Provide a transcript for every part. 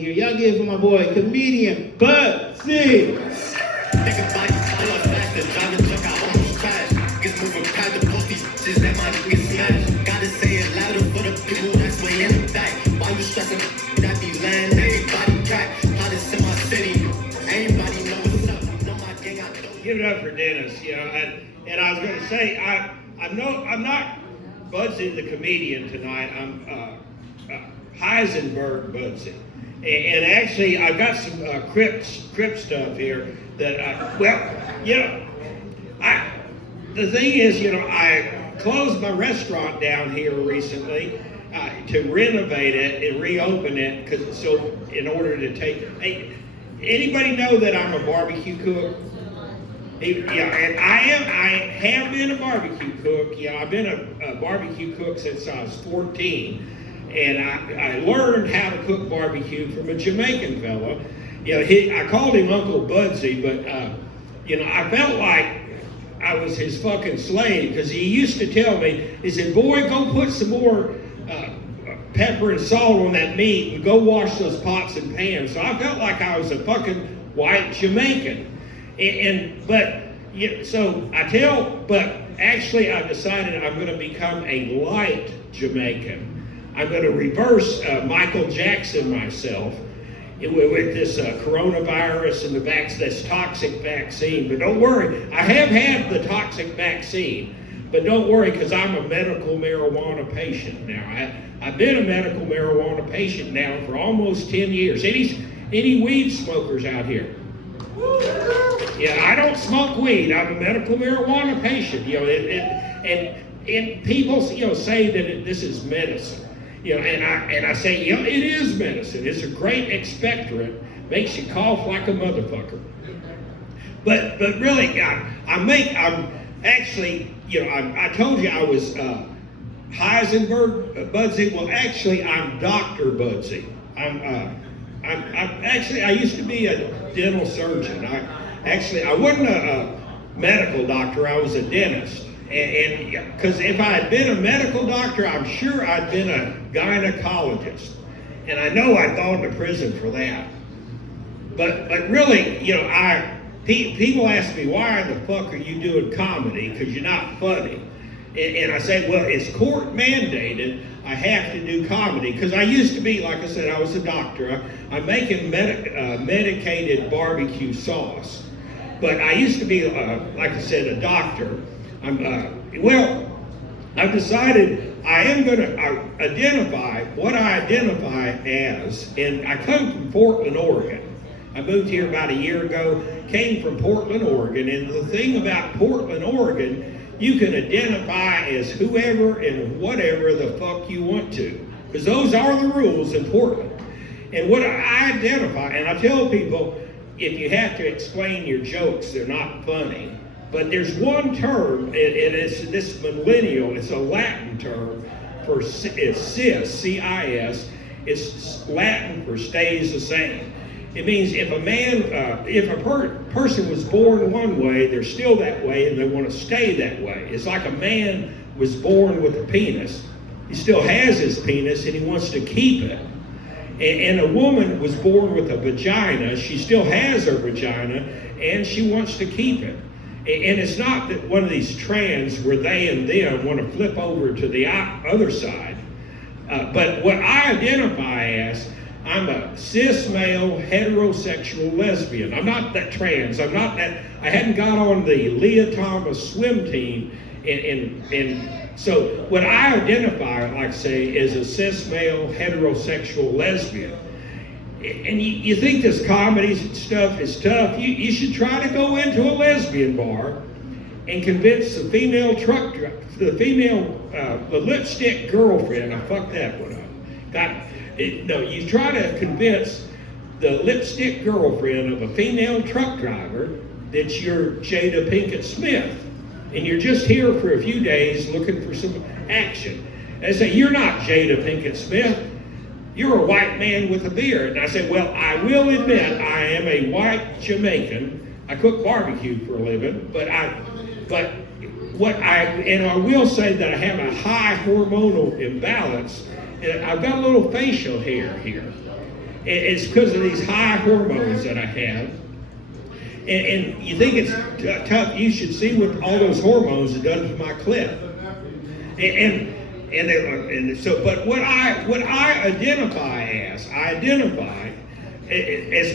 Here, y'all give it for my boy, comedian Budsy. Nigga body pull up faster, driving truck, I almost crashed. Gets moving past the post, these bitches that might get smashed. Gotta say it louder for the people that's way in the back. Why you stressing that be land, everybody crack. Hottest in my city, everybody know what's up. Know my gang, I know. Give it up for Dennis, you know, and I was gonna say, I'm not Budsy the comedian tonight, I'm Heisenberg Budsy. And actually, I've got some Crip stuff here that, the thing is, I closed my restaurant down here recently to renovate it and reopen it, in order to take, hey, anybody know that I'm a barbecue cook? Yeah, and I have been a barbecue cook. I've been a barbecue cook since I was 14. And I learned how to cook barbecue from a Jamaican fella. I called him Uncle Budsy, but I felt like I was his fucking slave, because he used to tell me, he said, "Boy, go put some more pepper and salt on that meat and go wash those pots and pans." So I felt like I was a fucking white Jamaican. But actually I've decided I'm going to become a light Jamaican. I'm going to reverse Michael Jackson myself with this coronavirus and this toxic vaccine. But don't worry, I have had the toxic vaccine. But don't worry, because I'm a medical marijuana patient now. I've been a medical marijuana patient now for almost 10 years. Any weed smokers out here? Yeah, I don't smoke weed. I'm a medical marijuana patient. And people say that this is medicine. And I say, it is medicine. It's a great expectorant. Makes you cough like a motherfucker. But really, I'm actually, I told you I was Heisenberg Budsy. Well, actually, I'm Dr. Budsy. I used to be a dental surgeon. I wasn't a medical doctor. I was a dentist. And because if I had been a medical doctor, I'm sure I'd been a gynecologist. And I know I'd gone to prison for that. But really, people ask me, why the fuck are you doing comedy? Because you're not funny. And I say, well, it's court mandated. I have to do comedy. Because I used to be, like I said, I was a doctor. I'm making medicated barbecue sauce. But I used to be, like I said, a doctor. I've decided I am going to identify what I identify as, and I come from Portland, Oregon. I moved here about a year ago, came from Portland, Oregon, and the thing about Portland, Oregon, you can identify as whoever and whatever the fuck you want to, because those are the rules in Portland. And what I identify, and I tell people, if you have to explain your jokes, they're not funny. But there's one term, and it's this millennial, it's a Latin term for it's cis, C-I-S. It's Latin for stays the same. It means if a person was born one way, they're still that way, and they want to stay that way. It's like a man was born with a penis. He still has his penis, and he wants to keep it. And a woman was born with a vagina. She still has her vagina, and she wants to keep it. And it's not that one of these trans where they and them want to flip over to the other side. But what I identify as, I'm a cis male heterosexual lesbian. I'm not that trans. I'm not that. I hadn't got on the Leah Thomas swim team. And so what I identify, like I say, is a cis male heterosexual lesbian. And you think this comedy stuff is tough, you should try to go into a lesbian bar and convince the female truck driver, the lipstick girlfriend, I fucked that one up. You try to convince the lipstick girlfriend of a female truck driver that you're Jada Pinkett Smith, and you're just here for a few days looking for some action. And say, you're not Jada Pinkett Smith. You're a white man with a beard. And I said, well, I will admit I am a white Jamaican. I cook barbecue for a living, but I will say that I have a high hormonal imbalance, and I've got a little facial hair here. It's because of these high hormones that I have. And you think it's tough. You should see what all those hormones have done to my clit. But what I identify as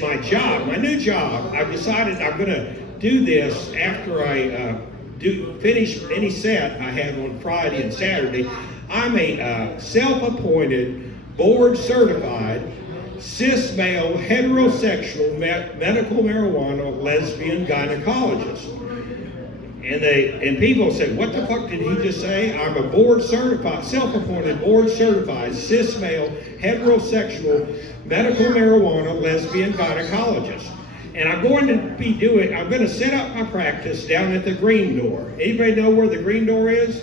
my job, my new job. I've decided I'm going to do this after I finish any set I have on Friday and Saturday. I'm a self-appointed, board-certified, cis male, heterosexual, medical marijuana, lesbian gynecologist. And people say, what the fuck did he just say? I'm a board-certified, self-appointed, board-certified, cis male, heterosexual, medical marijuana, lesbian gynecologist. And I'm going to set up my practice down at the Green Door. Anybody know where the Green Door is?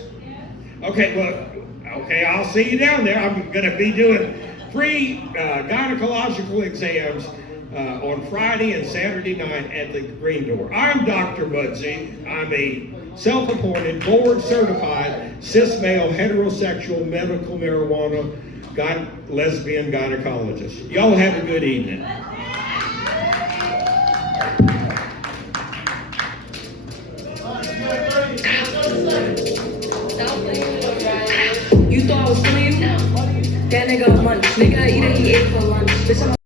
Okay, I'll see you down there. I'm going to be doing free gynecological exams on Friday and Saturday night at the Green Door. I'm Dr. Budsy. I'm a self-appointed, board-certified, cis-male, heterosexual, medical marijuana, lesbian gynecologist. Y'all have a good evening.